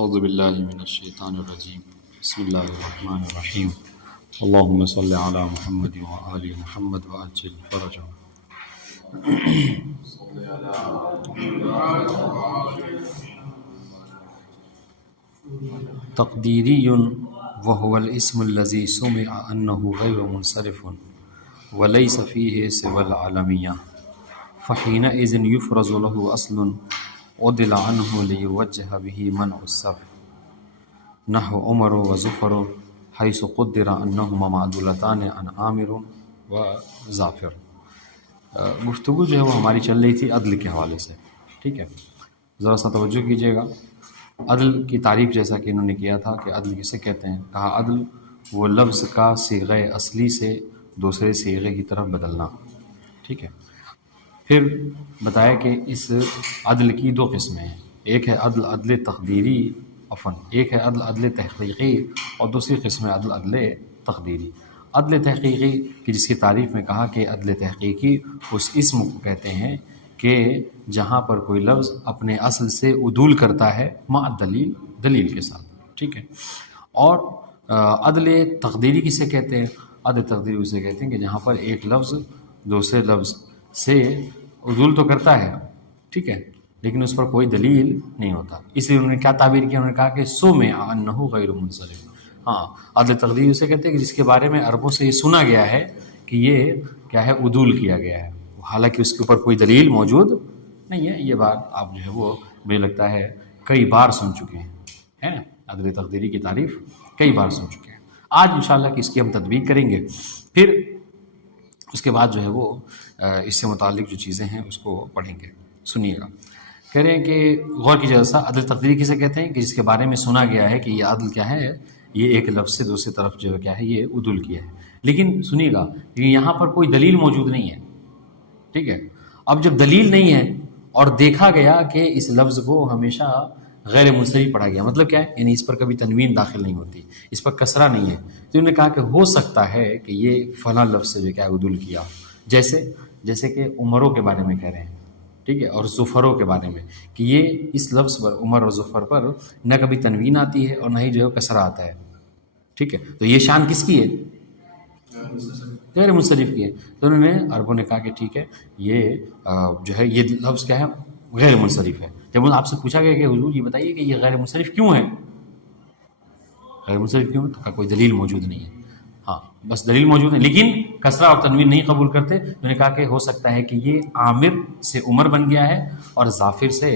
اعوذ باللہ من الشیطان الرجیم بسم اللہ الرحمن الرحیم اللہم صلی علی محمد وآل محمد وعجل فرجهم. تقدیری وهو الاسم الذي سمع انه غیر منصرف وليس فيه سوى العالمیہ فحينئذ يفرز له اصل عدل عنه ليوجه به منع الصرف نحو عمر وزفر حيث قدر انهما معدولتان عن عامر وزافر. گفتگو جو ہے وہ ہماری چل رہی تھی عدل کے حوالے سے. ٹھیک ہے، ذرا سا توجہ کیجیے گا. عدل کی تعریف جیسا کہ انہوں نے کیا تھا کہ عدل کسے کہتے ہیں، کہا عدل وہ لفظ کا صیغہ اصلی سے دوسرے صیغے کی طرف بدلنا. ٹھیک ہے، پھر بتایا کہ اس عدل کی دو قسمیں ہیں. ایک ہے عدل تقدیری ایک ہے عدل تحقیقی اور دوسری قسم ہے عدل تقدیری. عدل تحقیقی کی جس کی تعریف میں کہا کہ عدل تحقیقی اس اسم کو کہتے ہیں کہ جہاں پر کوئی لفظ اپنے اصل سے عدول کرتا ہے مع دلیل کے ساتھ. ٹھیک ہے، اور عدل تقدیری کسے کہتے ہیں؟ عدل تقدیری اسے کہتے ہیں کہ جہاں پر ایک لفظ دوسرے لفظ سے عدول تو کرتا ہے، ٹھیک ہے، لیکن اس پر کوئی دلیل نہیں ہوتا. اس لیے انہوں نے کیا تعبیر کیا؟ انہوں نے کہا کہ سمع انہ غیر منصرف. ہاں، عدل تقدیری اسے کہتے ہیں کہ جس کے بارے میں عربوں سے یہ سنا گیا ہے کہ یہ کیا ہے، عدول کیا گیا ہے، حالانکہ اس کے اوپر کوئی دلیل موجود نہیں ہے. یہ بات آپ جو ہے وہ مجھے لگتا ہے کئی بار سن چکے ہیں، ہے نا، عدل تقدیری کی تعریف کئی بار سن چکے ہیں. آج انشاءاللہ کہ اس کی ہم تطبیق کریں گے، پھر اس کے بعد جو ہے وہ اس سے متعلق جو چیزیں ہیں اس کو پڑھیں گے. سنیے گا، کہہ رہے ہیں کہ غور کی جیسا عدل تقدیری کسے کہتے ہیں کہ جس کے بارے میں سنا گیا ہے کہ یہ عدل کیا ہے، یہ ایک لفظ سے دوسری طرف جو ہے کیا ہے، یہ عدول کیا ہے. لیکن سنیے گا، یہاں پر کوئی دلیل موجود نہیں ہے. ٹھیک ہے، اب جب دلیل نہیں ہے اور دیکھا گیا کہ اس لفظ کو ہمیشہ غیر منصرف پڑھا گیا، مطلب کیا ہے، یعنی اس پر کبھی تنوین داخل نہیں ہوتی، اس پر کسرہ نہیں ہے، تو انہوں نے کہا کہ ہو سکتا ہے کہ یہ فلاں لفظ سے جو کیا ہے عدول کیا. جیسے کہ عمروں کے بارے میں کہہ رہے ہیں، ٹھیک ہے، اور زفروں کے بارے میں کہ یہ اس لفظ پر عمر اور زفر پر نہ کبھی تنوین آتی ہے اور نہ ہی جو ہے کسرہ آتا ہے. ٹھیک ہے، تو یہ شان کس کی ہے؟ غیر منصرف کی ہے. تو انہوں نے عربوں نے کہا کہ ٹھیک ہے، یہ جو ہے یہ لفظ کیا ہے، غیر منصرف ہے. جب آپ سے پوچھا گیا کہ حضور یہ بتائیے کہ یہ غیر منصرف کیوں ہے، غیر منصرف کیوں ہے، تو کوئی دلیل موجود نہیں ہے. ہاں، بس دلیل موجود ہے لیکن کسرہ اور تنوین نہیں قبول کرتے. انہوں نے کہا کہ ہو سکتا ہے کہ یہ عامر سے عمر بن گیا ہے اور ظافر سے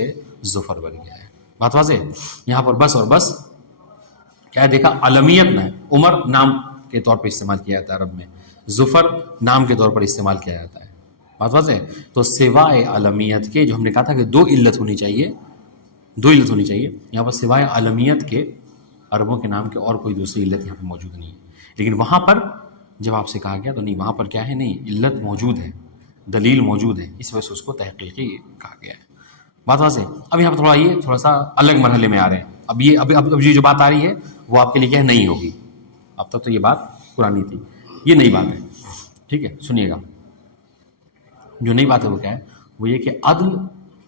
ظفر بن گیا ہے. بات واضح؟ یہاں پر بس اور بس کیا دیکھا، علمیت میں عمر نام کے طور پر استعمال کیا جاتا ہے عرب میں، ظفر نام کے طور پر استعمال کیا جاتا ہے. بات واضح؟ تو سوائے علمیت کے، جو ہم نے کہا تھا کہ دو علت ہونی چاہیے، یہاں پر سوائے علمیت کے عربوں کے نام کے اور کوئی دوسری علت یہاں پہ موجود نہیں ہے. لیکن وہاں پر جب آپ سے کہا گیا تو نہیں، وہاں پر کیا ہے، نہیں، علت موجود ہے، دلیل موجود ہے، اس وجہ سے اس کو تحقیقی کہا گیا ہے. بات واضح؟ اب یہاں پر تھوڑا سا الگ مرحلے میں آ رہے ہیں. اب یہ جو بات آ رہی ہے وہ آپ کے لیے کیا ہے، نہیں ہوگی. اب تک تو یہ بات پرانی تھی، یہ نئی بات ہے. ٹھیک ہے، سنیے گا. جو نئی بات ہے وہ کیا ہے، وہ یہ کہ عدل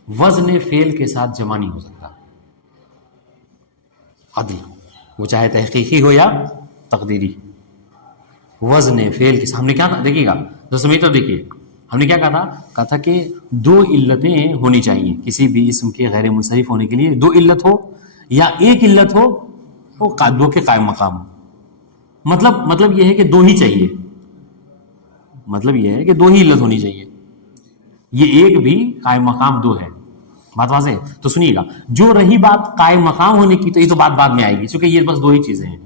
وزن فعل کے ساتھ جمع نہیں ہو سکتا. عدل وہ چاہے تحقیقی ہو یا تقدیری، وزن فعل کے ساتھ. ہم نے کیا تھا، دیکھیے گا جو سمیت تو دیکھیے، ہم نے کیا کہا تھا کہ دو علتیں ہونی چاہیے کسی بھی اسم کے غیر منصرف ہونے کے لیے. دو علت ہو یا ایک علت ہو، وہ دو کے قائم مقام ہو. مطلب یہ ہے کہ دو ہی چاہیے، مطلب یہ ہے کہ دو ہی علت ہونی چاہیے. یہ ایک بھی قائم مقام دو ہے. بات واضح ہے؟ تو سنیے گا، جو رہی بات قائم مقام ہونے کی تو یہ تو بات بعد میں آئے گی، کیونکہ یہ بس دو ہی چیزیں ہیں،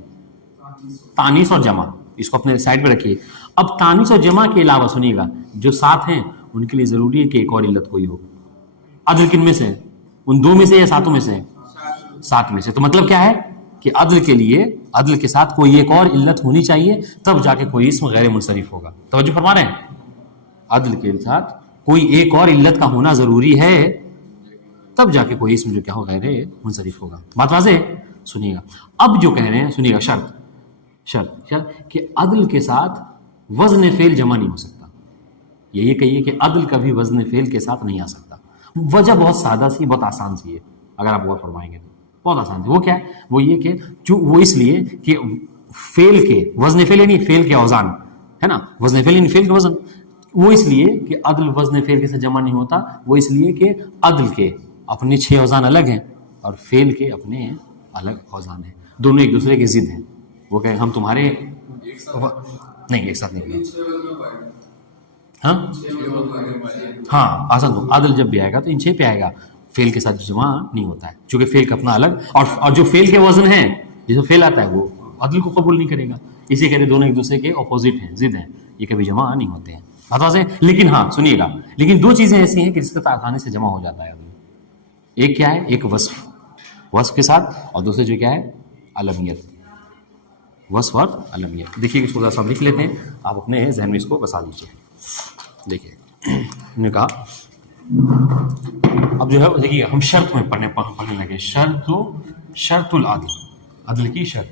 تانیث اور جمع. اس کو اپنے سائڈ پہ رکھیے. اب تانیث اور جمع کے علاوہ سنیے گا، جو ساتھ ہیں ان کے لیے ضروری ہے کہ ایک اور علت کوئی ہو. عدل کن میں سے ہے؟ ان دو میں سے یا ساتوں میں سے؟ سات میں سے. تو مطلب کیا ہے کہ عدل کے لیے، عدل کے ساتھ کوئی ایک اور علت ہونی چاہیے، تب جا کے کوئی اسم غیر منصرف ہوگا. توجہ فرما رہے ہیں؟ عدل کے ساتھ کوئی ایک اور علت کا ہونا ضروری ہے، تب جا کے کوئی اسم جو کیا ہو، غیر منصرف ہوگا. بات واضح ہے؟ سنیے گا اب جو کہہ رہے ہیں، سنیے گا، شرط کہ عدل کے ساتھ وزن فعل جمع نہیں ہو سکتا. یہ کہیے کہ عدل کبھی وزن فعل کے ساتھ نہیں آ سکتا. وجہ بہت سادہ سی، بہت آسان سی ہے، اگر آپ غور فرمائیں گے تو. بہت آسان تھی. وہ کیا ہے؟ وہ یہ کہ وہ اس لیے کہ فعل کے وزن فعل یعنی فعل کے اوزان ہے نا, وزن فعل یعنی فعل کے وزن, وہ اس لیے کہ عدل وزن فعل کے ساتھ جمع نہیں ہوتا, وہ اس لیے کہ عدل کے اپنے 6 اوزان الگ ہیں اور فعل کے اپنے الگ اوزان ہیں, دونوں ایک دوسرے کے ضد ہیں. وہ کہ ہم تمہارے نہیں ایک ساتھ نہیں, ہاں آسان تو عدل جب بھی آئے گا تو ان 6 پہ آئے گا, فعل کے ساتھ جمع نہیں ہوتا ہے چونکہ فعل کا اپنا الگ, اور جو فعل کے وزن ہیں جسے فعل آتا ہے وہ عدل کو قبول نہیں کرے گا, اسی کہتے دونوں ایک دوسرے کے اپوزٹ ہیں, ضد ہیں, یہ کبھی جمع نہیں ہوتے ہیں. بات واضح ہے. لیکن ہاں سنیے گا, لیکن 2 چیزیں ایسی ہیں کہ جس کا آسانی سے جمع ہو جاتا ہے. ایک کیا ہے؟ ایک وصف کے ساتھ, اور دوسرے جو کیا ہے؟ علمیت. وصف اور علمیت. دیکھیے اس کو ذرا سب لکھ لیتے ہیں, آپ اپنے ذہن میں اس کو بسا لیجیے. دیکھیے انہوں نے کہا اب جو ہے دیکھیے ہم شرط میں پڑھنے لگے. شرط العدل, عدل کی شرط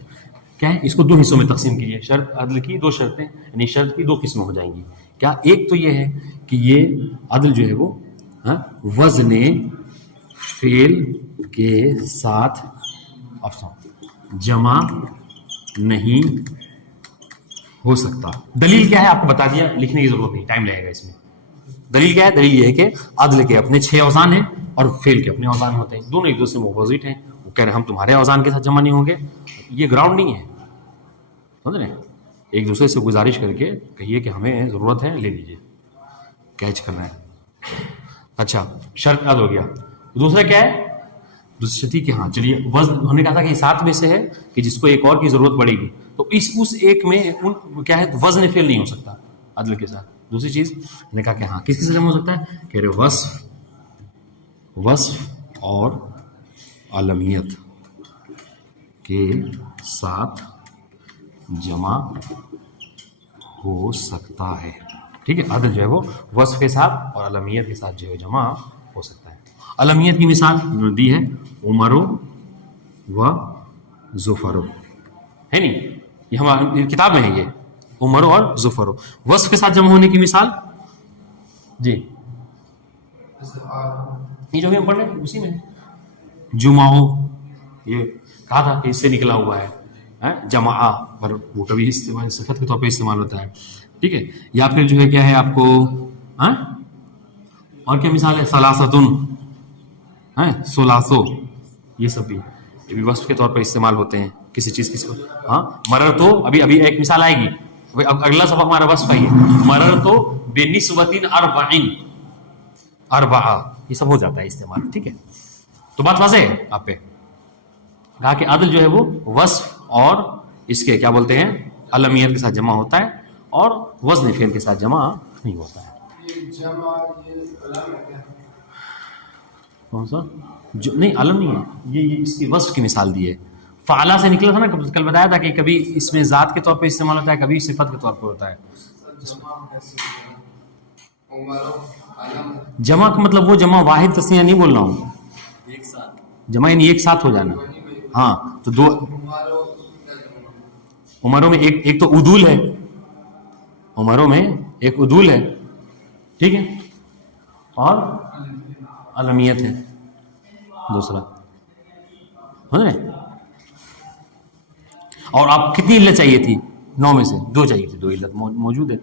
کیا ہے؟ اس کو 2 حصوں میں تقسیم کیجیے. شرط عدل کی 2 شرطیں, یعنی شرط کی 2 قسمیں ہو جائیں گی. کیا؟ ایک تو یہ ہے کہ یہ عدل جو ہے وہ وزن فعل کے ساتھ جمع نہیں ہو سکتا. دلیل کیا ہے آپ کو بتا دیا, لکھنے کی ضرورت نہیں, ٹائم لگے گا اس میں. دلیل کیا ہے؟ دلیل یہ ہے کہ عدل کے اپنے 6 اوزان ہیں اور فعل کے اپنے اوزان ہوتے ہیں, دونوں ایک دوسرے میں اپوزٹ ہیں. وہ کہہ رہے ہیں ہم تمہارے اوزان کے ساتھ جمع نہیں ہوں گے. یہ گراؤنڈ نہیں ہے, سمجھ رہے ہیں؟ ایک دوسرے سے گزارش کر کے کہیے کہ ہمیں ضرورت ہے, لے لیجیے, کیچ کرنا ہے. اچھا شرط عدل ہو گیا. دوسرا کیا ہے؟ دوسری شرط کہ ہاں چلیے وزن, ہم نے کہا تھا کہ 7 میں سے ہے کہ جس کو ایک اور کی ضرورت پڑے گی, تو اس ایک میں کیا ہے؟ وزن فعل نہیں ہو سکتا عدل کے ساتھ. دوسری چیز نے کہا کہ ہاں کس سے جمع ہو سکتا ہے؟ کہہ رہے وصف اور علمیت کے ساتھ جمع ہو سکتا ہے. ٹھیک ہے, عدل جو ہے وہ وصف کے ساتھ اور علمیت کے ساتھ جو ہے جمع ہو سکتا ہے. علمیت کی مثال دی ہے عمرو و زفرو, ہے نہیں, یہ ہماری کتاب میں ہے, یہ عمرو اور زفرو. وصف کے ساتھ جمع ہونے کی مثال جی یہ جو بھی ہم پڑھ رہے ہیں اسی میں جمعو, یہ کہا تھا کہ اس سے نکلا ہوا ہے جمع, پر وہ کبھی استعمال صفت کے طور پہ استعمال ہوتا ہے. ٹھیک ہے, یا پھر جو ہے کیا ہے آپ کو اور کیا مثال ہے؟ ثلاثتن, سلاسو, یہ سب بھی یہ بھی وصف کے طور پر استعمال ہوتے ہیں کسی چیز کسی کو. ہاں مرر تو ابھی ایک مثال آئے گی, اب اگلا سبق ہمارا وصف ہے, مرر تو بنسبت اربعہ, یہ سب ہو جاتا ہے استعمال. ٹھیک ہے, تو بات واضح ہے آپ پہ. کہا کہ عدل جو ہے وہ وصف اور اس کے کیا بولتے ہیں علمیت کے ساتھ جمع ہوتا ہے اور وزن فعل کے ساتھ جمع نہیں ہوتا ہے. کون سا؟ نہیں علم نہیں ہے, یہ اس کی وصف کی مثال دی ہے. فعلا سے نکلا تھا نا, کل بتایا تھا کہ کبھی اس میں ذات کے طور پہ استعمال ہوتا ہے, کبھی صفت کے طور پہ ہوتا ہے. جمع کا مطلب وہ جمع واحد تسنیہ نہیں بول رہا ہوں, جمع یعنی ایک ساتھ ہو جانا. ہاں تو 2 عمروں میں ایک تو عدول ہے, عمروں میں ایک عدول ہے, ٹھیک ہے, اور علمیت ہے دوسرا. اور آپ کتنی علت چاہیے تھی؟ 9 میں سے 2 چاہیے تھی, 2 علت موجود ہے.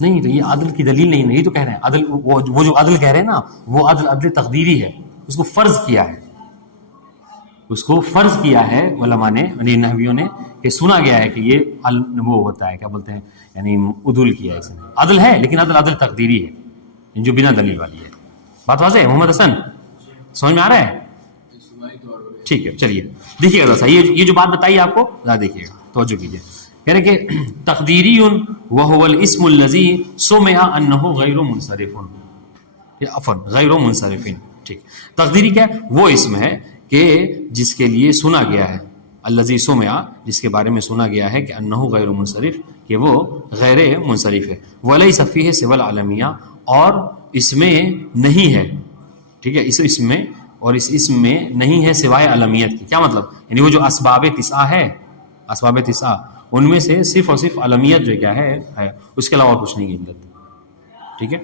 نہیں تو یہ عدل کی دلیل نہیں, نہیں تو کہہ رہے ہیں عدل, وہ جو عدل کہہ رہے ہیں نا, وہ عدل تقدیری ہے. اس کو فرض کیا ہے, اس کو فرض کیا ہے علماء نے, یعنی نحویوں نے, کہ سنا گیا ہے کہ یہ وہ ہوتا ہے کیا بولتے ہیں, یعنی عدول کیا ہے اس نے. عدل ہے لیکن عدل تقدیری ہے جو بنا دلیل والی ہے. بات واضح ہے محمد حسن؟ سمجھ میں آ رہا ہے؟ ٹھیک ہے, چلیے دیکھیے گا یہ جو بات بتائی آپ کو ذرا دیکھیے گا, توجہ کیجیے. کہہ رہے کہ تقدیری وهو الاسم الذي سمع انه غیر منصرف, یا عفوا غیر منصرف. ٹھیک, تقدیری کیا ہے؟ وہ اسم ہے کہ جس کے لیے سنا گیا ہے, الذی سمع, جس کے بارے میں سنا گیا ہے کہ انہ غیر منصرف, کہ وہ غیر منصرف ہے. ولیس فیہ سوى العلمیہ, اور اس میں نہیں ہے, ٹھیک ہے, اس اسم میں, اور اس اسم میں نہیں ہے سوائے علمیت کی. کیا مطلب؟ یعنی وہ جو اسباب تسعہ ہے, اسباب تسعہ, ان میں سے صرف اور صرف علمیت جو کیا ہے, اس کے علاوہ کچھ نہیں ہے علت. ٹھیک ہے,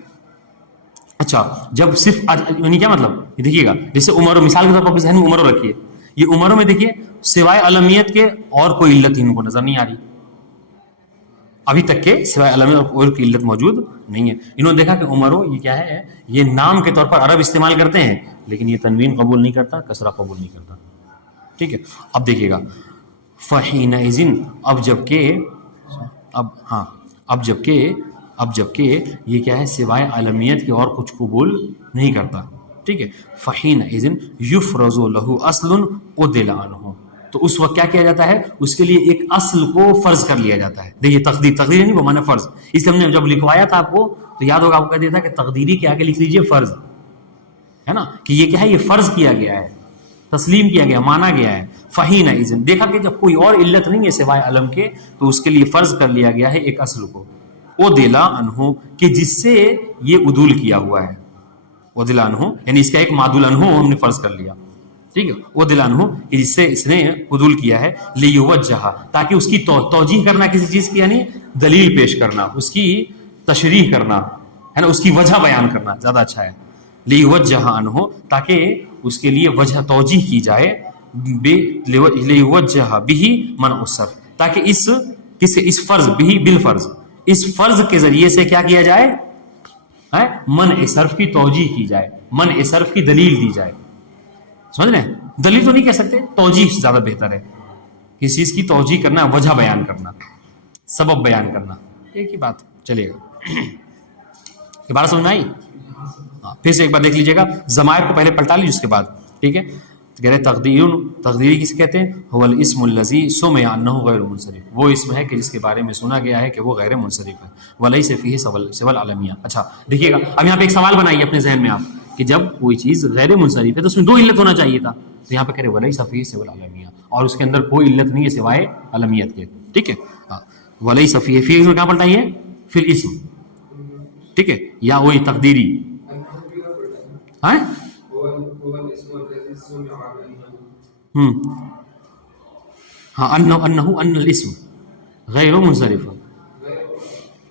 اچھا جب صرف یعنی کیا مطلب دیکھیے گا، جیسے عمر، مثال کے طور پر اپنے ذہن میں عمر رکھیے، یہ عمروں میں دیکھیے سوائے علمیت کے اور کوئی علت ان کو نظر نہیں آ رہی ابھی تک کے، سوائے علمیت اور کوئی علت موجود نہیں ہے. انہوں نے دیکھا کہ عمرو یہ کیا ہے، یہ نام کے طور پر عرب استعمال کرتے ہیں لیکن یہ تنوین قبول نہیں کرتا، کسرہ قبول نہیں کرتا. ٹھیک ہے، اب دیکھیے گا فحینئذ، اب جبکہ یہ کیا ہے، سوائے علمیت کے اور کچھ قبول نہیں کرتا. ٹھیک ہے، فحینئذ یفرض له اصل عدل عنہ، تو اس وقت کیا کیا جاتا ہے، اس کے لیے ایک اصل کو فرض کر لیا جاتا ہے. دیکھیے تقدیر نہیں وہ معنی فرض، اس لیے ہم نے جب لکھوایا تھا آپ کو تو یاد ہوگا آپ کو کہہ دیا تھا کہ تقدیری کے آگے لکھ لیجئے فرض، ہے نا، کہ یہ کیا ہے، یہ فرض کیا گیا ہے، تسلیم کیا گیا، مانا گیا ہے. فحینئذ دیکھا کہ جب کوئی اور علت نہیں ہے سوائے علم کے تو اس کے لیے فرض کر لیا گیا ہے ایک اصل کو، عدل عنہ، کہ جس سے یہ عدول کیا ہوا ہے. عدل عنہ یعنی اس کا ایک معدول عنہ ہم نے فرض کر لیا. ٹھیک ہے، عدل عنہ کہ جس سے اس نے عدول کیا ہے، لیوجہ تاکہ اس کی توجیہ کرنا کسی چیز کی، یعنی دلیل پیش کرنا، اس کی تشریح کرنا ہے نا، اس کی وجہ بیان کرنا زیادہ اچھا ہے. لیوجہ عنہ تاکہ اس کے لیے وجہ توجیہ کی جائے، لیوجہ بہ منع الصرف، تاکہ اس فرض بہ بالفرض، اس فرض کے ذریعے سے کیا کیا جائے، منع صرف کی توجیہ کی جائے، منع صرف کی دلیل دی جائے. سمجھ رہے ہیں، دلیل تو نہیں کہہ سکتے، توجیہ زیادہ بہتر ہے، کسی چیز کی توجیہ کرنا، وجہ بیان کرنا، سبب بیان کرنا، ایک ہی بات چلے گا. یہ بات سمجھ میں آئی؟ پھر سے ایک بار دیکھ لیجیے گا، ضمائر کو پہلے پلٹا لیجیے اس کے بعد. ٹھیک ہے، کہہ رہے تقدیری کسے کہتے ہیں، هو الاسم الذي سمع انه غیر منصرف، وہ اسم ہے کہ جس کے بارے میں سنا گیا ہے کہ وہ غیر منصرف ہے. وليس فيه سوى العلمیہ. اچھا دیکھیے گا، اب یہاں پہ ایک سوال بنائیے اپنے ذہن میں آپ کہ جب کوئی چیز غیر منصرف ہے تو اس میں دو علت ہونا چاہیے تھا، تو یہاں پہ کہہ رہے وليس فيه سوى العلمیہ، اور اس کے اندر کوئی علت نہیں ہے سوائے علمیت کے. ٹھیک ہے، وليس فيه میں کہاں پلٹائیے، فی الاسم. ٹھیک ہے، یا وہی تقدیری ہاں ان الاسم غیر منصرف،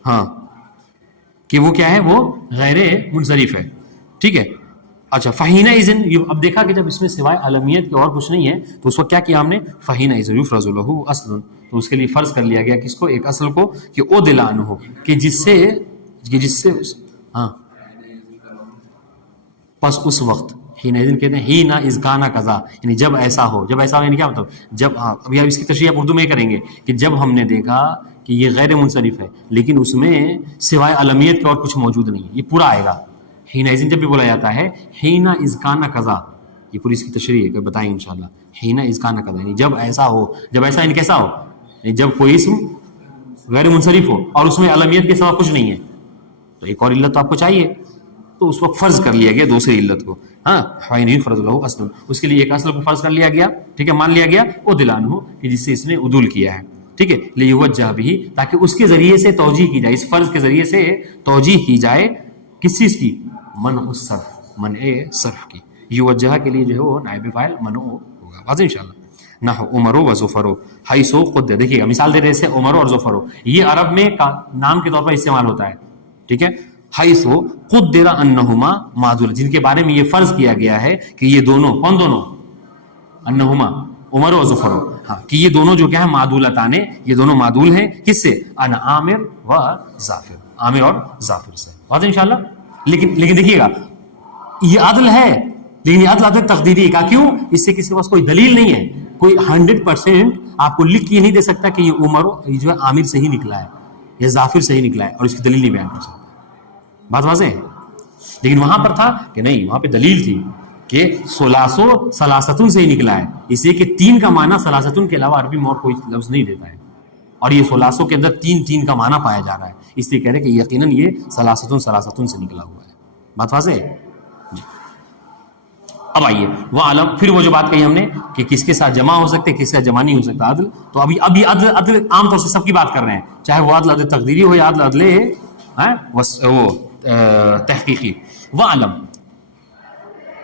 ہاں کہ وہ کیا ہے، وہ غیر منصرف ہے. ٹھیک ہے، اچھا فحینئذ، اب دیکھا کہ جب اس میں سوائے علمیت کے اور کچھ نہیں ہے تو اس وقت کیا کیا ہم نے، فحینئذ یفرض له اصل، تو اس کے لیے فرض کر لیا گیا کس کو، ایک اصل کو، کہ عدل عنہ، کہ جس سے ہاں پس اس وقت، حینئذ کہتے ہیں حین اذ کان کذا، یعنی جب ایسا ہو، جب ایسا ہو یعنی کیا مطلب، جب ابھی اس کی تشریح آپ اردو میں کریں گے کہ جب ہم نے دیکھا کہ یہ غیر منصرف ہے لیکن اس میں سوائے علمیت کے اور کچھ موجود نہیں ہے، یہ پورا آئے گا. حینئذ جب بھی بولا جاتا ہے حین اذ کان کذا، یہ پوری اس کی تشریح ہے، بتائیں انشاءاللہ. حین اذ کان کذا یعنی جب ایسا ہو، جب ایسا یعنی کیسا ہو، یعنی جب کوئی اسم غیر منصرف ہو اور اس میں علمیت کے سوا کچھ نہیں ہے، تو ایک اور علت تو آپ کو چاہیے، تو اس وقت فرض کر لیا گیا دوسری علت کو. ہاں فحینئذ فرض له اصل، اس کے لیے ایک اصل کو فرض کر لیا گیا. ٹھیک ہے، مان لیا گیا عدل عنہ، کہ جس سے اس نے عدول کیا ہے. ٹھیک ہے، لیوجہ بہ، تاکہ اس کے ذریعے سے توجیہ کی جائے، اس فرض کے ذریعے سے توجیہ کی جائے کس چیز کی، منع الصرف، منع صرف کی. یوجہ کے لیے جو ہے وہ نائب فاعل منع ہوگا، واضح انشاءاللہ. نحو عمر و ظفر حیث قدر، دیکھیے گا مثال دے رہے سے عمر اور ظفر، یہ عرب میں نام کے طور پر استعمال ہوتا ہے. ٹھیک ہے، حیث قدر انہما معدول، جن کے بارے میں یہ فرض کیا گیا ہے کہ یہ دونوں، کون دونوں، انہما عمر و ظفر، ہاں کہ یہ دونوں جو کیا ہے معدولتان، یہ دونوں معدول ہیں کس سے، ان عامر و ظافر، عامر اور ظافر سے. واضح انشاءاللہ. لیکن دیکھیے گا یہ عدل ہے لیکن یہ عدل تقدیری کا، کیوں، اس سے کسی کے پاس کوئی دلیل نہیں ہے، کوئی 100% آپ کو لکھ کے نہیں دے سکتا کہ یہ عمر جو ہے عامر سے ہی نکلا ہے یا ظافر سے ہی نکلا ہے، اور اس کی دلیل نہیں بیان کر سکتا. بات واضح ہے. لیکن وہاں پر تھا کہ نہیں، وہاں پہ دلیل تھی کہ سلاسو سلاستن سے ہی نکلا ہے، اس لیے کہ تین کا معنی سلاستن کے علاوہ عربی میں اور کوئی لفظ نہیں دیتا ہے، اور یہ سلاسو کے اندر تین کا معنی پایا جا رہا ہے، اس لیے کہہ رہے کہ یقیناً یہ سلاستن سے نکلا ہوا ہے. بات واضح ہے. اب آئیے وہ عالم، پھر وہ جو بات کہی ہم نے کہ کس کے ساتھ جمع ہو سکتے، کس کے ساتھ جمع نہیں ہو سکتا عدل، تو ابھی عدل عام طور سے سب کی بات کر رہے ہیں، چاہے وہ عدل تقدیری ہو یا عدل وہ تحقیقی. وعلم،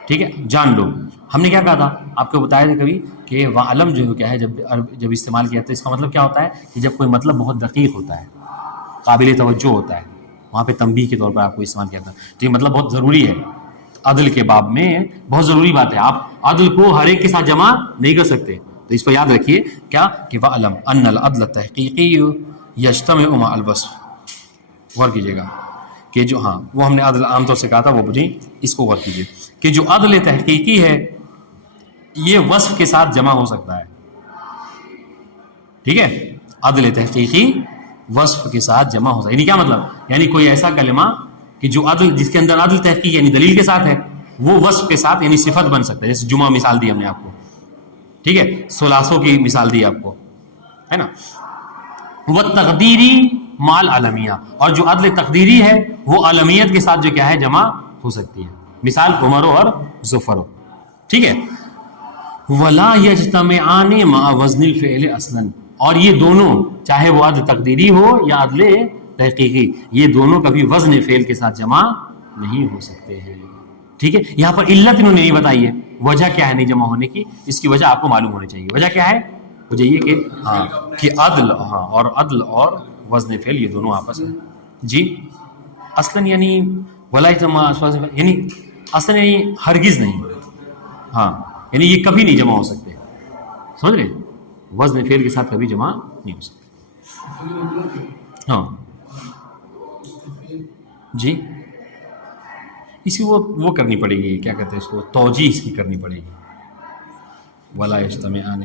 ٹھیک ہے، جان لو. ہم نے کیا کہا تھا آپ کو بتایا تھا کبھی کہ وعلم جو کیا ہے، جب استعمال کیا تو اس کا مطلب کیا ہوتا ہے کہ جب کوئی مطلب بہت دقیق ہوتا ہے، قابل توجہ ہوتا ہے، وہاں پہ تنبیہ کے طور پر آپ کو استعمال کیا تھا. تو یہ مطلب بہت ضروری ہے عدل کے باب میں، بہت ضروری بات ہے. آپ عدل کو ہر ایک کے ساتھ جمع نہیں کر سکتے، تو اس پر یاد رکھیے کیا کہ وَعْلَمْ أَنَّ الْعَدْلَ التَّحْقِيقِيُّ يَجْتَمِعُ مَعَ الْوَصْفِ. غور کیجیے گا کہ جو ہاں وہ ہم نے عدل عام طور سے کہا تھا، وہ بجیں اس کو غور کیجیے کہ جو عدل تحقیقی ہے یہ وصف کے ساتھ جمع ہو سکتا ہے. ٹھیک ہے، عدل تحقیقی وصف کے ساتھ جمع ہو سکتا ہے. یعنی کیا مطلب؟ یعنی کوئی ایسا کلمہ کہ جو عدل، جس کے اندر عدل تحقیق یعنی دلیل کے ساتھ ہے، وہ وصف کے ساتھ یعنی صفت بن سکتا ہے. جیسے جمعہ مثال دی ہم نے آپ کو، ٹھیک ہے، سلاسوں کی مثال دی آپ کو، ہے نا. وہ تقدیری مال عالمیہ، اور جو عدل تقدیری ہے وہ عالمیت کے ساتھ جو کیا ہے جمع ہو سکتی ہے. مثال عمر اور ظفر، ٹھیک ہے. ولا یجتمعان مع وزن الفعل اصلا، اور یہ دونوں چاہے وہ عدل تقدیری ہو یا عدل تحقیقی، یہ دونوں کبھی وزن فعل کے ساتھ جمع نہیں ہو سکتے ہیں. ٹھیک ہے، یہاں پر علت انہوں نے نہیں بتائی ہے، وجہ کیا ہے نہیں جمع ہونے کی، اس کی وجہ آپ کو معلوم ہونی چاہیے. وجہ کیا ہے؟ وجہ یہ کہ ہاں کہ عدل، ہاں، اور عدل اور وزن فعل یہ دونوں آپس میں جی اصلا یعنی ولا یعنی اصلا یعنی ہرگز نہیں، ہاں یعنی یہ کبھی نہیں جمع ہو سکتے. سمجھ رہے؟ وزن فعل کے ساتھ کبھی جمع نہیں ہو سکتے. ہاں جی، اسی وہ کرنی پڑے گی، کیا کہتے ہیں اس کو، توجیہ اس کی کرنی پڑے گی. ولا یجتمعان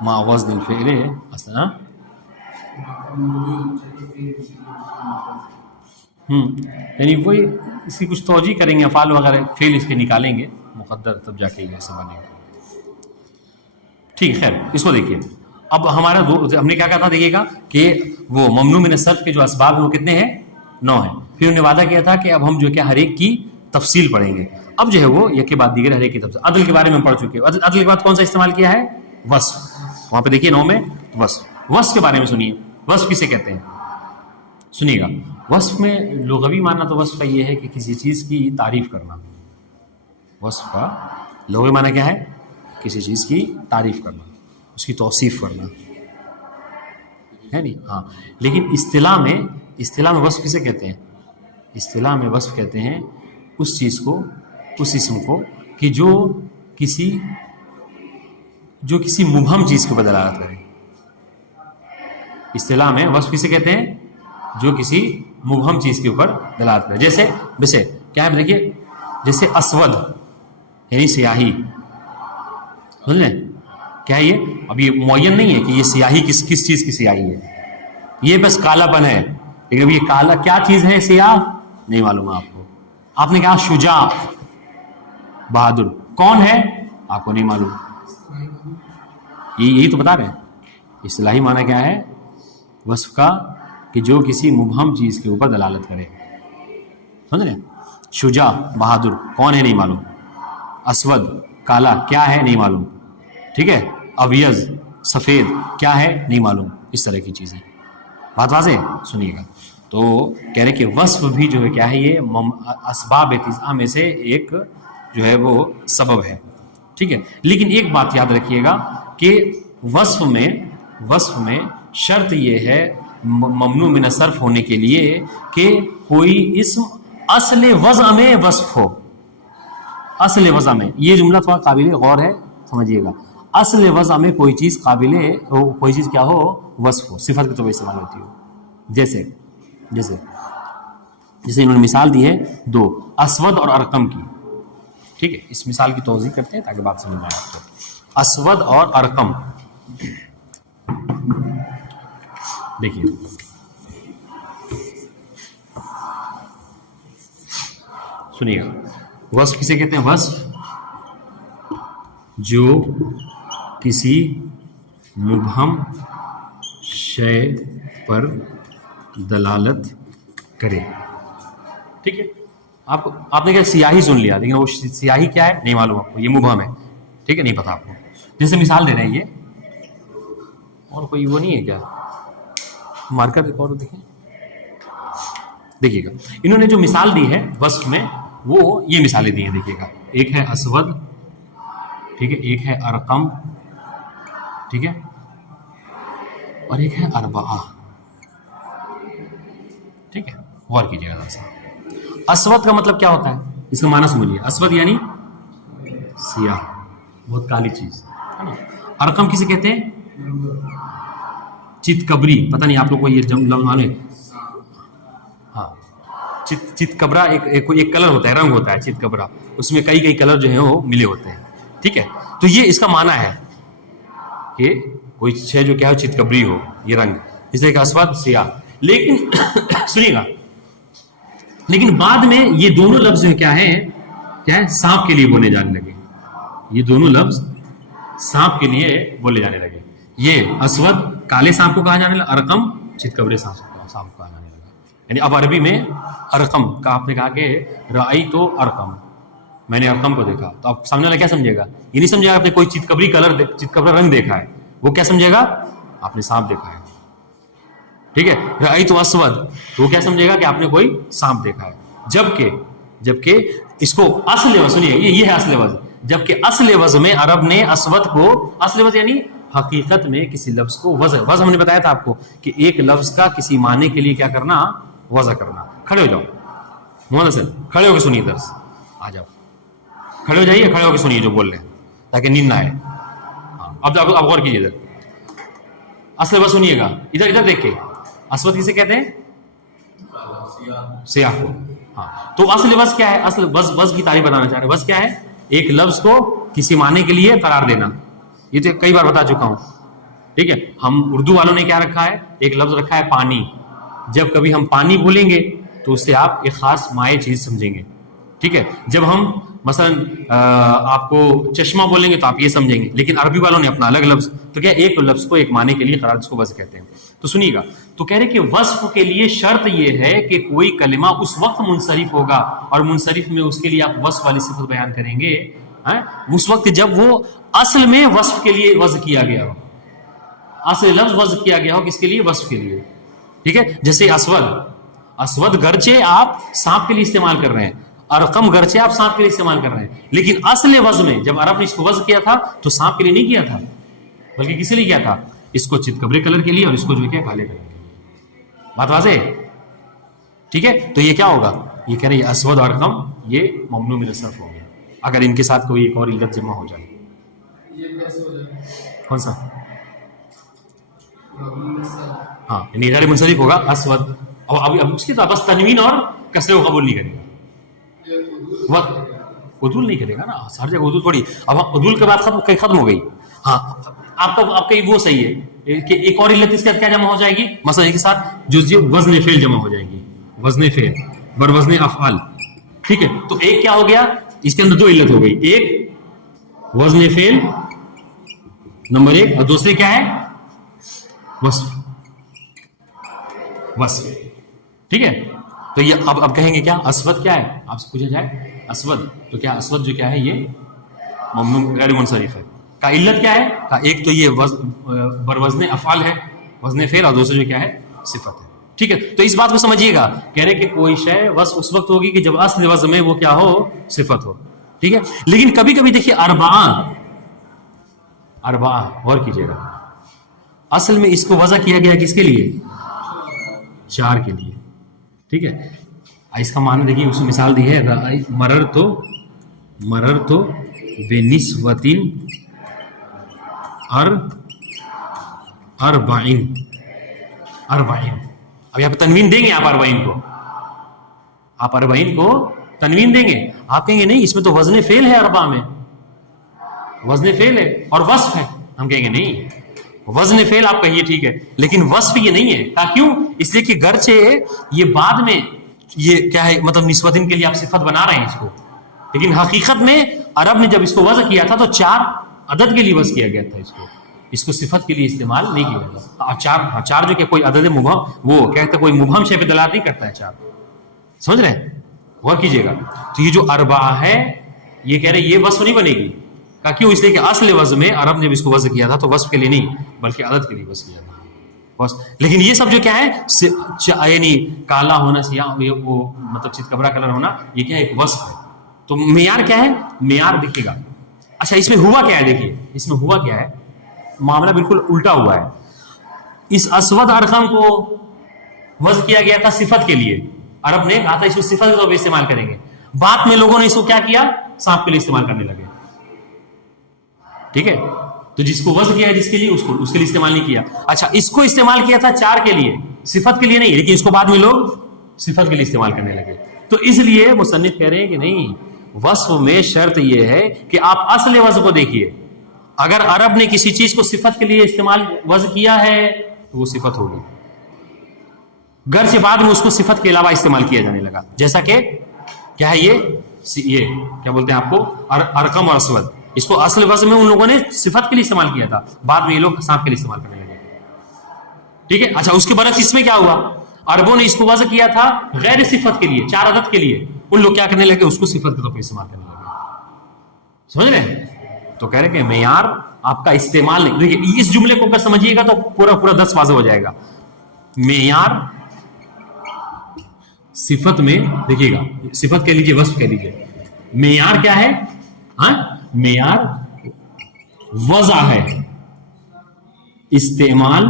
مع وزن الفعل اصلا، یعنی وہی اس کی کچھ توجیہ کریں گے، افعال وغیرہ فعل اس کے نکالیں گے مقدر، تب جا کے یہ ایسا بنے گا. ٹھیک ہے، خیر اس کو دیکھیے. اب ہمارا ہم نے کیا کہا تھا، دیکھیے گا کہ وہ ممنوع من الصرف کے جو اسباب ہیں وہ کتنے ہیں؟ 9 ہیں. پھر انہوں نے وعدہ کیا تھا کہ اب ہم جو کیا ہر ایک کی تفصیل پڑھیں گے. اب جو ہے وہ یک کے بعد دیگر ہر ایک کی تفصیل. عدل کے بارے میں پڑھ چکے. عدل کے بعد کون سا استعمال کیا ہے؟ وصف. وہاں پہ دیکھیے 9 میں وصف. وصف کے بارے میں سنیے، وصف کسے کہتے ہیں؟ سنیے گا. وصف میں لغوی معنی تو وصف کا یہ ہے کہ کسی چیز کی تعریف کرنا. وصف کا لغوی معنی کیا ہے؟ کسی چیز کی تعریف کرنا، اس کی توصیف کرنا، ہے نہیں؟ ہاں، لیکن اصطلاح میں وصف کسے کہتے ہیں؟ اصطلاح میں وصف کہتے ہیں اس چیز کو، اس اسم کو کہ جو کسی مبہم چیز کے اوپر دلالت کرے. اصطلاح میں وصف کسے کہتے ہیں؟ جو کسی مبہم چیز کے اوپر دلالت کرے. جیسے کیا ہے دیکھیے، جیسے اسود یعنی سیاہی، سمجھ لیں کیا ہے یہ؟ اب یہ معین نہیں ہے کہ یہ سیاہی کس چیز کی سیاہی ہے، یہ بس کالا پن ہے. لیکن اب یہ کالا کیا چیز ہے؟ سیاہ نہیں معلوم ہے آپ کو. آپ نے کہا شجاع، بہادر، کون ہے آپ کو نہیں معلوم. یہی تو بتا رہے ہیں. اصطلاحی معنی کیا ہے وصف کا؟ کہ جو کسی مبہم چیز کے اوپر دلالت کرے. سمجھ رہے ہیں؟ شجاع بہادر کون ہے نہیں معلوم. اسود کالا کیا ہے نہیں معلوم. ٹھیک ہے، ابیض سفید کیا ہے نہیں معلوم. اس طرح کی چیزیں. بات واضح ہے؟ سنیے گا. تو کہہ رہے کہ وصف بھی جو ہے کیا ہے، یہ اسباب اتزاع میں سے ایک جو ہے وہ سبب ہے. ٹھیک ہے، لیکن ایک بات یاد رکھیے گا کہ وصف میں شرط یہ ہے ممنوع من الصرف ہونے کے لیے کہ کوئی اسم اصل وضع میں وصف ہو. اصل وضع میں، یہ جملہ تھوڑا قابل غور ہے، سمجھیے گا. اصل وضع میں کوئی چیز کوئی چیز کیا ہو؟ وصف ہو، صفت کے طور پر استعمال ہوتی ہو. جیسے انہوں نے مثال دی ہے 2 اسود اور ارقم کی. ٹھیک ہے، اس مثال کی توضیح کرتے ہیں تاکہ بات سمجھ میں آئے آپ کو. اسود اور ارقم، دیکھیے سنیے گا. وصف کسے کہتے ہیں؟ وصف جو کسی مبہم شے پر دلالت کرے. ٹھیک ہے، آپ نے کیا سیاہی سن لیا، لیکن وہ سیاہی کیا ہے نہیں معلوم آپ کو، یہ مبہم ہے. ٹھیک ہے، نہیں پتا آپ کو. جیسے مثال دے رہے ہیں یہ، اور کوئی وہ نہیں ہے کیا مارکر ریکارڈ دیکھیں. دیکھیے گا انہوں نے جو مثال دی ہے وصف میں، وہ یہ مثالیں دی ہیں. دیکھیے گا، ایک ہے اسود، ٹھیک ہے، ایک ہے ارقم، ٹھیک ہے، اور ایک ہے اربعہ. ٹھیک ہے، غور کیجیے گا سا. اسود کا مطلب کیا ہوتا ہے, اس کا معنی سمجھیے. اسود یعنی سیاہ, بہت کالی چیز ہے نا. ارقم کسے کہتے ہیں؟ چت کبری. پتہ نہیں آپ لوگ کو یہ لفظ معلوم ہے؟ ہاں, چت کبرا ایک کلر ہوتا ہے, رنگ ہوتا ہے چت کبرا, اس میں کئی کلر جو ہیں وہ ملے ہوتے ہیں. ٹھیک ہے, تو یہ اس کا معنی ہے کہ کوئی شے جو کیا ہو چت کبری ہو, یہ رنگ, اس لیے کہ اسود سیاہ. لیکن سنیے گا, لیکن بعد میں یہ دونوں لفظ کیا ہے سانپ کے لیے بولے جانے لگے. یہ دونوں لفظ سانپ کے لیے بولے جانے لگے. یہ اسود کالے سانپ کو کہا جانے لگا, ارقم چت کبرے سانپ کو کہا جانے لگا. یعنی اب عربی میں ارقم کا آپ نے کہا کہ رأیت ارقم, میں نے ارقم کو دیکھا, تو آپ سامنے والا کیا سمجھے گا؟ یہ نہیں سمجھے گا آپ نے کوئی چت کبری رنگ دیکھا ہے, وہ کیا سمجھے گا؟ آپ نے سانپ دیکھا ہے. ٹھیک ہے, رأیت اسود, تو وہ کیا سمجھے گا کہ آپ نے کوئی سانپ دیکھا ہے. جبکہ اس کو اصل لفظ سنیے, یہ ہے اصل لفظ. جبکہ اصل لفظ میں عرب نے اسود کو, اصل لفظ یعنی حقیقت میں کسی لفظ کو وضع ہم نے بتایا تھا آپ کو کہ ایک لفظ کا کسی معنی کے لیے کیا کرنا, وضع کرنا. کھڑے ہو جاؤ محمد حسن, کھڑے ہو کے سنیے درس, آ جاؤ کھڑے ہو جائیے, کھڑے ہو کے سنیے جو بول رہے ہیں تاکہ نیند نہ آئے. اب غور کیجیے ادھر, اصل لفظ سنیے گا, ادھر دیکھ کے. اسود کسے کہتے ہیں؟ سیاہ کو. ہاں, تو اصل لفظ کیا ہے؟ اصل وضع کی تعریف بتانا چاہ رہے ہیں. وضع کیا ہے؟ ایک لفظ کو کسی معنی کے لیے قرار دینا. یہ تو کئی بار بتا چکا ہوں. ٹھیک ہے, ہم اردو والوں نے کیا رکھا ہے؟ ایک لفظ رکھا ہے پانی. جب کبھی ہم پانی بولیں گے تو اس سے آپ ایک خاص مائع چیز سمجھیں گے. ٹھیک ہے, جب ہم مثلا آپ کو چشمہ بولیں گے تو آپ یہ سمجھیں گے. لیکن عربی والوں نے اپنا الگ لفظ, تو کیا ایک لفظ کو ایک معنی کے لیے قرار, اس کو وصف کہتے ہیں. تو سنیے گا, تو کہہ رہے کہ وصف کے لیے شرط یہ ہے کہ کوئی کلمہ اس وقت منصرف ہوگا, اور منصرف میں اس کے لیے آپ وصف والی صفت بیان کریں گے اس وقت جب وہ اصل میں وصف کے لیے وضع کیا گیا ہو. اصل لفظ وضع کیا گیا ہو کس کے لیے؟ وصف کے لیے. ٹھیک ہے, جیسے اسود گرچہ آپ سانپ کے لیے استعمال کر رہے ہیں, ارقم گرچہ آپ سانپ کے لیے استعمال کر رہے ہیں, لیکن اصل وضع میں جب عرب نے اس کو وضع کیا تھا تو سانپ کے لیے نہیں کیا تھا, بلکہ کس لیے کیا تھا؟ اس کو چت کبرے کلر کے لیے, اور اس کو جو کیا کالے کلر کے لیے. بات واضح ہے؟ ٹھیک ہے, تو یہ کیا ہوگا؟ یہ کہہ رہے ہیں اسود اور ارقم یہ ممنوع من الصرف ہو گیا اگر ان کے ساتھ کوئی ایک اور علت جمع ہو جائے. یہ کیسے ہو جائے؟ کون سا؟ ہاں, یعنی غیر منصرف ہوگا اسود. اب اس کی تو بس تنوین اور کسرے کو قبول نہیں کرے گا, عدول نہیں کرے گا نا, ہر جگہ عدول تھوڑی. اب عدول کے بعد ختم ہو گئی. ہاں, آپ کا وہ صحیح ہے کہ ایک اور علت اس کے ساتھ کیا جمع ہو جائے گی, مثلا اس کے ساتھ جو وزن فعل جمع ہو جائے گی, وزن فعل بر وزن افعال. ٹھیک ہے, تو ایک کیا ہو گیا, اس کے اندر دو علت ہو گئی, ایک وزن فعل نمبر ایک, اور دوسرے کیا ہے؟ وصف. ٹھیک ہے, تو یہ اب کہیں گے کیا اسود کیا ہے؟ آپ سے پوچھا جائے اسود, تو کیا اسود جو کیا ہے یہ ممنوع غیر منصرف ہے. کا علت کیا ہے؟ کا ایک تو یہ بر وزن افعال ہے, وزن فعل, اور دوسرے جو کیا ہے صفت ہے. ٹھیک ہے, تو اس بات کو سمجھیے گا, کہہ رہے کہ کوئی شے وصف اس وقت ہوگی کہ جب اصل وزن میں وہ کیا ہو, صفت ہو. ٹھیک ہے, لیکن کبھی کبھی دیکھیے اربعہ غور کیجیے گا, اصل میں اس کو وضع کیا گیا کس کے لیے؟ چار کے لیے. ٹھیک ہے, اس کا معنی دیکھیے, اس نے مثال دی ہے, مرر تو بے نسوتن اربعین. اب یہاں پہ تنوین دیں گے آپ اربعین کو تنوین دیں گے. آپ کہیں گے نہیں, اس میں تو وزن فعل ہے, اربع میں وزن فعل ہے اور وصف ہے. ہم کہیں گے نہیں, وزن فعل آپ کہیے ٹھیک ہے, لیکن وصف یہ نہیں ہے. کیوں؟ اس لیے کہ گرچہ یہ بعد میں یہ کیا ہے, مطلب نسبتن کے لیے آپ صفت بنا رہے ہیں اس کو, لیکن حقیقت میں عرب نے جب اس کو وضع کیا تھا تو چار عدد کے لیے وضع کیا گیا تھا. اس کو صفت کے لیے استعمال نہیں کیا جاتا. چار جو کہ کوئی عدد مبہم, وہ کہتے کوئی مبہم شے پہ دلالت نہیں کرتا ہے چار. سمجھ رہے ہیں؟ غور کیجیے گا, تو یہ جو اربعہ ہے یہ کہہ رہے یہ وصف نہیں بنے گی. کیوں؟ اس لیے کہ اصل وضع میں عرب نے جب اس کو وضع کیا تھا تو وصف کے لیے نہیں بلکہ عدد کے لیے وضع کیا تھا. لیکن یہ سب جو کیا ہے, یعنی کالا ہونا, سیاہ, وہ مطلب چت کبرا کلر ہونا, یہ کیا ہے؟ ایک وصف ہے. تو معیار کیا ہے؟ معیار دیکھیے گا. اچھا, اس میں ہوا کیا ہے؟ دیکھیے اس میں ہوا کیا ہے, معاملہ بالکل الٹا ہوا ہے. اس اسود ارقم کو وضع کیا گیا تھا صفت کے لیے, عرب نے کہا تھا اس کو صفت کے طور پہ استعمال کریں گے، بعد میں لوگوں نے اس کو کیا کیا، سانپ کے لیے استعمال کرنے لگے. ٹھیک ہے، تو جس کو وزن کیا ہے جس کے لیے، اس کے لیے استعمال نہیں کیا. اچھا اس کو استعمال کیا تھا چار کے لیے، صفت کے لیے نہیں، لیکن اس کو بعد میں لوگ صفت کے لیے استعمال کرنے لگے. تو اس لیے مصنف کہہ رہے ہیں کہ نہیں، وصف میں شرط یہ ہے کہ آپ اصل وزن کو دیکھیے. اگر عرب نے کسی چیز کو صفت کے لیے استعمال وزن کیا ہے تو وہ صفت ہوگی، گرچہ بعد میں اس کو صفت کے علاوہ استعمال کیا جانے لگا. جیسا کہ کیا ہے یہ کیا بولتے ہیں آپ کو، ارقم اور اسود. اس کو اصل وزن میں ان لوگوں نے صفت کے لیے استعمال کیا تھا، بعد میں یہ لوگ سانپ کے لیے استعمال کرنے لگے. ٹھیک ہے. اچھا اس کے برعکس اس میں کیا ہوا، عربوں نے اس کو وزن کیا تھا غیر صفت کے لیے، 4 عدد کے لیے، ان لوگ کیا کرنے لگے، اس کو صفت کے طور پر استعمال کرنے لگے. سمجھ رہے ہیں؟ تو کہہ رہے کہ معیار آپ کا استعمال نہیں. دیکھیے اس جملے کو اگر سمجھیے گا تو پورا 10 واضح ہو جائے گا. معیار صفت میں، دیکھیے گا صفت کہہ لیجیے، وصف کہہ لیجیے، معیار کیا ہے، ہاں معیار وضع ہے، استعمال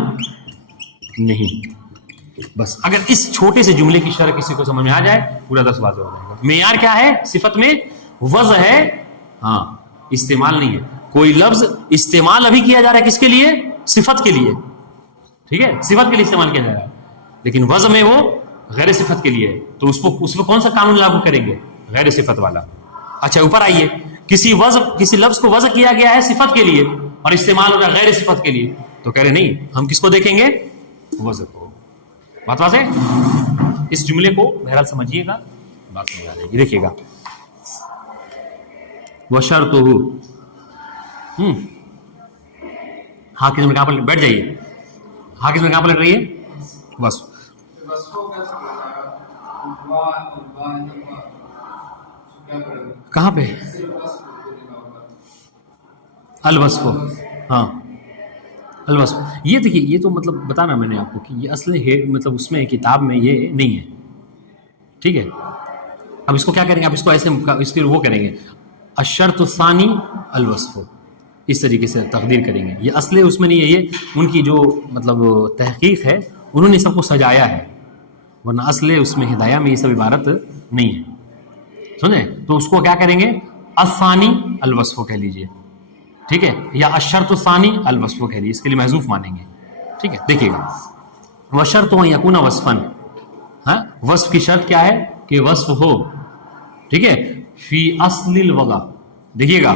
نہیں. بس اگر اس چھوٹے سے جملے کی شرح کسی کو سمجھ میں آ جائے پورا 10 واضح ہو جائے گا. معیار کیا ہے، صفت میں وضع ہے، ہاں استعمال نہیں ہے. کوئی لفظ استعمال ابھی کیا جا رہا ہے کس کے لیے، صفت کے لیے. ٹھیک ہے، صفت کے لیے استعمال کیا جا رہا ہے، لیکن وضع میں وہ غیر صفت کے لیے ہے. تو اس میں کون سا قانون لاگو کریں گے، غیر صفت والا. اچھا اوپر آئیے، کسی لفظ کو وضع کیا گیا ہے صفت کے لیے اور استعمال ہو رہا ہے غیر صفت کے لیے، تو کہہ رہے نہیں، ہم کس کو دیکھیں گے، وضع کو. بات واضح؟ اس جملے کو بہرحال سمجھیے گا، بات سمجھ آ جائے گی. دیکھیے گا، وشرطہ، حاکم میں کہاں پر بیٹھ جائیے، حاکم میں کہاں پر لگ رہی ہے، وصف. کہاں پہ الوصف، ہاں الوصف. یہ دیکھیے، یہ تو مطلب بتانا میں نے آپ کو کہ یہ اصل ہے، مطلب اس میں کتاب میں یہ نہیں ہے. ٹھیک ہے، اب اس کو کیا کریں گے، اب اس کو ایسے اس کے وہ کریں گے، الشرط الثانی الوصف، اس طریقے سے تقدیر کریں گے. یہ اصل اس میں نہیں ہے، یہ ان کی جو مطلب تحقیق ہے انہوں نے سب کو سجایا ہے، ورنہ اصل اس میں ہدایہ میں یہ سب عبارت نہیں ہے. سمجھے؟ تو اس کو کیا کریں گے، الثانی الوصف کہہ لیجئے. ٹھیک ہے، یا الشرط الثانی الوصف کہہ لیجیے، اس کے لیے محذوف مانیں گے. ٹھیک ہے، دیکھیے گا، وشرط ان یکون وصفا، ہاں وصف کی شرط کیا ہے کہ وصف ہو. ٹھیک ہے، فی اصل الوضع، دیکھیے گا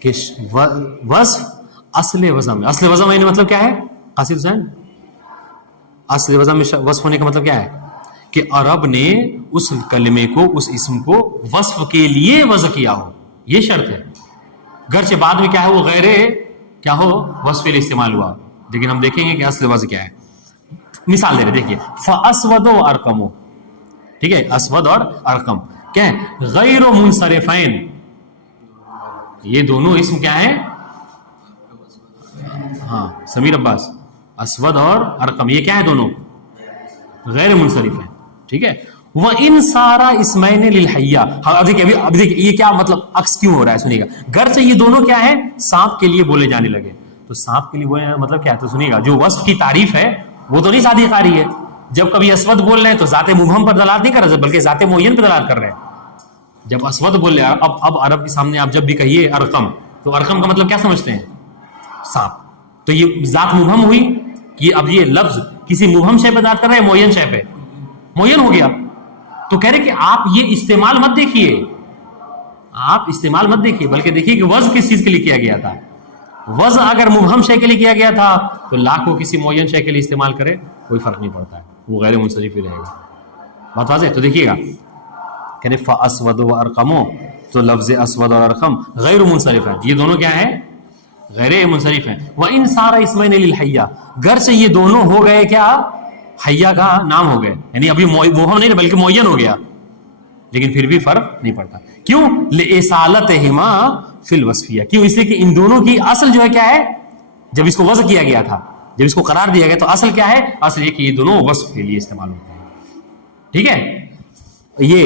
کہ وصف اصل وضع میں، اصل وضع میں مطلب کیا ہے قاصد حسین، اصل وضع میں وصف ہونے کا مطلب کیا ہے کہ عرب نے اس کلمے کو، اس اسم کو وصف کے لیے وضع کیا ہو، یہ شرط ہے. گرچہ بعد میں کیا ہے وہ غیر کیا ہو، وصف کے لیے استعمال ہوا، لیکن ہم دیکھیں گے کہ اصل وضع کیا ہے. مثال دے رہے، دیکھیے، فاسود و ارقم، ٹھیک ہے، اسود اور ارقم کیا ہے، غیر منصرفین، یہ دونوں اسم کیا ہے، ہاں سمیر عباس، اسود اور ارقم یہ کیا ہے، دونوں غیر منصرف ہیں. ٹھیک ہے، وَإِن سَارَ اسمین للحیہ، اب دیکھیے یہ کیا مطلب عکس کیوں ہو رہا ہے، سنیے گا، گرچہ یہ دونوں کیا ہے سانپ کے لیے بولے جانے لگے. تو سانپ کے لیے بولے مطلب کیا ہے، تو سنیے گا، جو وصف کی تعریف ہے وہ تو نہیں ذاتی قاری ہے. جب کبھی اسود بول رہے ہیں تو ذات مبہم پر دلالت نہیں کر رہے بلکہ ذات معین پر دلالت کر رہے ہیں. جب اسود بول رہے ہیں، اب عرب کے سامنے آپ جب بھی کہیے ارقم، تو ارقم کا مطلب کیا سمجھتے ہیں، سانپ. تو یہ ذات مبہم ہوئی کہ اب یہ لفظ کسی مبہم شے پہ دلالت کر رہے ہیں، معین شے پہ، معین ہو گیا. تو کہہ رہے کہ آپ یہ استعمال مت دیکھیے، آپ استعمال مت دیکھیے بلکہ دیکھیے کہ وضع کس چیز کے لیے کیا گیا تھا. وضع اگر مبہم شے کے لیے کیا گیا تھا تو لاکھ کو کسی معین شے کے لیے استعمال کرے کوئی فرق نہیں پڑتا ہے، وہ غیر منصرف ہی رہے گا. بات واضح؟ تو دیکھیے گا، کہہ رہے فاسود و ارقمو، تو لفظ اسود اور ارقم غیر منصرف ہیں، یہ دونوں کیا ہیں، غیر منصرف ہیں. وَإِن سَارَ اسمین للحیہ، گرچہ یہ دونوں ہو گئے کیا، حیہ کا نام ہو گئے، یعنی ابھی مبہم نہیں بلکہ معین ہو گیا، لیکن پھر بھی فرق نہیں پڑتا. کیوں، لِإِصَالَتِهِمَا فِي الْوَصْفِيَّةِ، کیوں، اس لیے کہ ان دونوں کی اصل جو ہے کیا ہے، جب اس کو وضع کیا گیا تھا، جب اس کو قرار دیا گیا تو اصل کیا ہے، اصل یہ کہ یہ دونوں وصف کے لیے استعمال ہوتے ہیں. ٹھیک ہے، یہ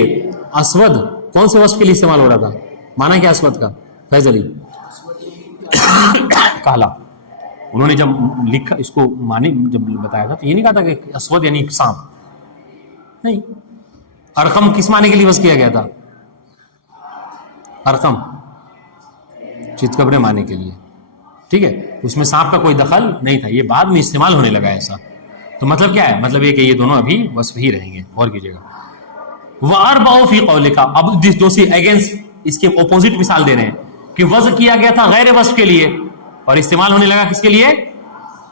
اسود کون سے وصف کے لیے استعمال ہو رہا تھا، مانا کیا اسود کا، فیض علی، کالا. انہوں نے جب لکھا اس کو معنی جب بتایا تھا تو یہ نہیں کہا تھا کہ اسود یعنی سانپ، نہیں، ارقم کس معنی کے لیے وصف کیا گیا تھا؟ ارقم چتکبرے معنی کے لیے، ٹھیک ہے، اس میں سانپ کا کوئی دخل نہیں تھا، یہ بعد میں استعمال ہونے لگا ایسا. تو مطلب کیا ہے؟ مطلب یہ کہ یہ دونوں ابھی وصف ہی رہیں گے. غور کیجیے گا. وَأَرْبَعُ فِي قَوْلِكَ، اب دوسری اگینسٹ اس کے اپوزٹ مثال دے رہے ہیں کہ وضع کیا گیا تھا غیر وصف کے لیے اور استعمال ہونے لگا کس کے لیے؟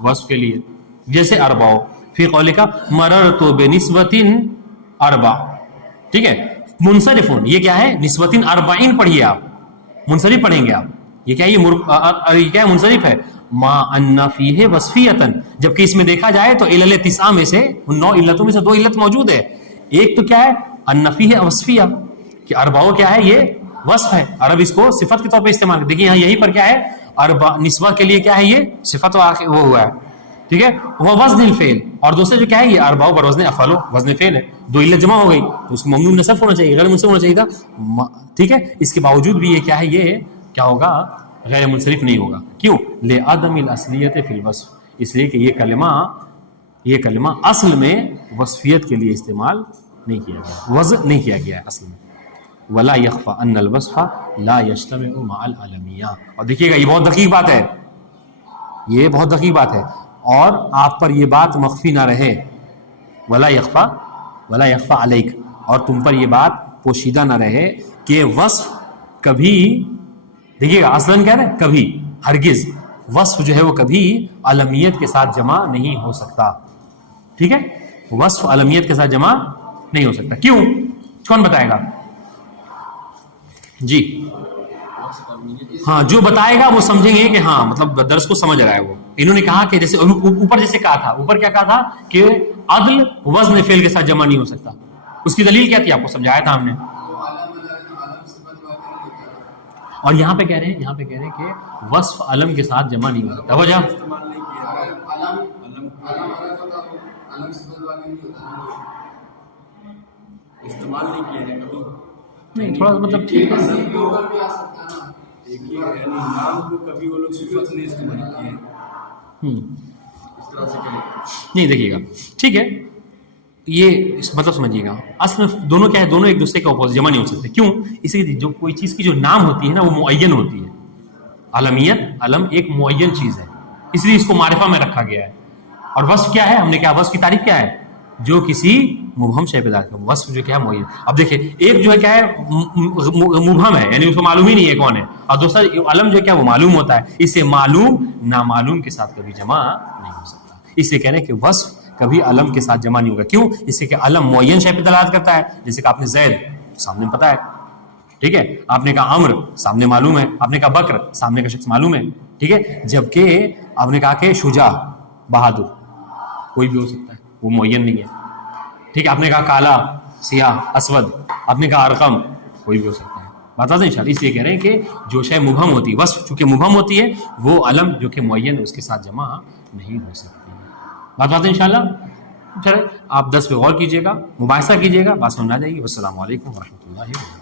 وصف کے لیے. جیسے اربعو فی قولک مررت بنسبۃ اربع، ٹھیک ہے. منصرفون یہ کیا ہے؟ نسبۃ اربعین پڑھیے آپ، منصرف پڑھیں گے آپ. یہ کیا یہ کیا ہے؟ منصرف ہے. ما ان فیہ وصفیۃ، جبکہ اس میں دیکھا جائے تو علل تسعہ میں سے ان 9 علتوں میں سے 2 علت موجود ہے. ایک تو کیا ہے؟ ان فیہ وصفیہ، کہ اربعو کیا ہے؟ یہ وصف ہے. عرب اس کو صفت کے طور پہ استعمال کرتے. دیکھیے یہاں یہی پر کیا ہے؟ اربع نسبہ کے لیے کیا ہے؟ یہ صفت وہ ہوا ہے، ٹھیک ہے. وہ وزن الفعل، اور دوسرے جو کیا ہے؟ یہ اربعو پر وزن افعل، وزن فعل ہے. 2 علت جمع ہو گئی تو اس کو ممنوع نصب ہونا چاہیے، غیر منصرف ہونا چاہیے تھا، ٹھیک ہے. اس کے باوجود بھی یہ کیا ہے؟ یہ کیا ہوگا؟ غیر منصرف نہیں ہوگا. کیوں؟ لعدم الاصلیت فی الوصف، اس لیے کہ یہ کلمہ اصل میں وصفیت کے لیے استعمال نہیں کیا گیا، وضع نہیں کیا گیا ہے اصل میں. ولا يخفى ان الوصف لا يجتمع مع العالمیہ. اور دیکھیے گا یہ بہت دقیق بات ہے، یہ بہت دقیق بات ہے، اور آپ پر یہ بات مخفی نہ رہے. ولا يخفى علیک، اور تم پر یہ بات پوشیدہ نہ رہے کہ وصف کبھی، دیکھیے گا اصلاً کیا ہے؟ کبھی، ہرگز وصف جو ہے وہ کبھی عالمیت کے ساتھ جمع نہیں ہو سکتا. ٹھیک ہے، وصف عالمیت کے ساتھ جمع نہیں ہو سکتا. کیوں؟ کون بتائے گا؟ جی ہاں، جو بتائے گا وہ سمجھیں گے کہ ہاں مطلب درس کو سمجھ رہا ہے وہ. انہوں نے کہا کہ جیسے اوپر جیسے کہا تھا، اوپر کیا کہا تھا کہ عدل وزن فعل کے ساتھ جمع نہیں ہو سکتا. اس کی دلیل کیا تھی؟ آپ کو سمجھایا تھا ہم نے. اور یہاں پہ کہہ رہے ہیں کہ وصف علم کے ساتھ جمع نہیں ہو سکتا. وجہ استعمال نہیں کیا ہے کبھی، نہیں تھوڑا مطلب ٹھیک ہے، نام کو کبھی وہ لوگ صفت نہیں استعمال کیے اس طرح سے کریں. نہیں دیکھیے گا ٹھیک ہے، یہ مطلب سمجھیے گا اصل میں دونوں کیا ہے؟ دونوں ایک دوسرے کے اپوزٹ جمع نہیں ہو سکتے. کیوں؟ اس لیے جو کوئی چیز کی جو نام ہوتی ہے نا وہ معین ہوتی ہے. عالمیت، علم ایک معین چیز ہے، اس لیے اس کو معرفہ میں رکھا گیا ہے. اور وصف کیا ہے؟ ہم نے کیا وصف کی تعریف کیا ہے؟ جو کسی مبہم شے پہ دار کا وصف جو کیا ہے معین. اب دیکھیں ایک جو ہے کیا ہے؟ مبہم ہے، یعنی اس کو معلوم ہی نہیں ہے کون ہے، اور دوسرا علم جو کیا وہ معلوم ہوتا ہے. اس سے معلوم نامعلوم کے ساتھ کبھی جمع نہیں ہو سکتا. اس لیے کہہ رہے ہیں کہ وصف کبھی علم کے ساتھ جمع نہیں ہوگا. کیوں؟ اس سے کہ علم معین شے پہ دلالت کرتا ہے. جیسے کہ آپ نے زید، سامنے پتہ ہے، ٹھیک ہے. آپ نے کہا عمر، سامنے معلوم ہے. آپ نے کہا بکر، سامنے کا شخص معلوم ہے، ٹھیک ہے. جبکہ آپ نے کہا کہ شجاع، بہادر، کوئی بھی ہو سکتا ہے، وہ معین نہیں ہے، ٹھیک ہے. آپ نے کہا کالا، سیاہ، اسود، آپ نے کہا ارقم، کوئی بھی ہو سکتا ہے. بات واضح انشاءاللہ. اس لیے کہہ رہے ہیں کہ جو شے مبہم ہوتی ہے، وصف چونکہ مبہم ہوتی ہے، وہ علم جو کہ معین ہے اس کے ساتھ جمع نہیں ہو سکتی. بات واضح انشاءاللہ. چلے آپ 10 پہ غور کیجیے گا، مباحثہ کیجیے گا، بات سمجھ آ جائے گی. والسلام علیکم ورحمۃ اللہ وبرکاتہ.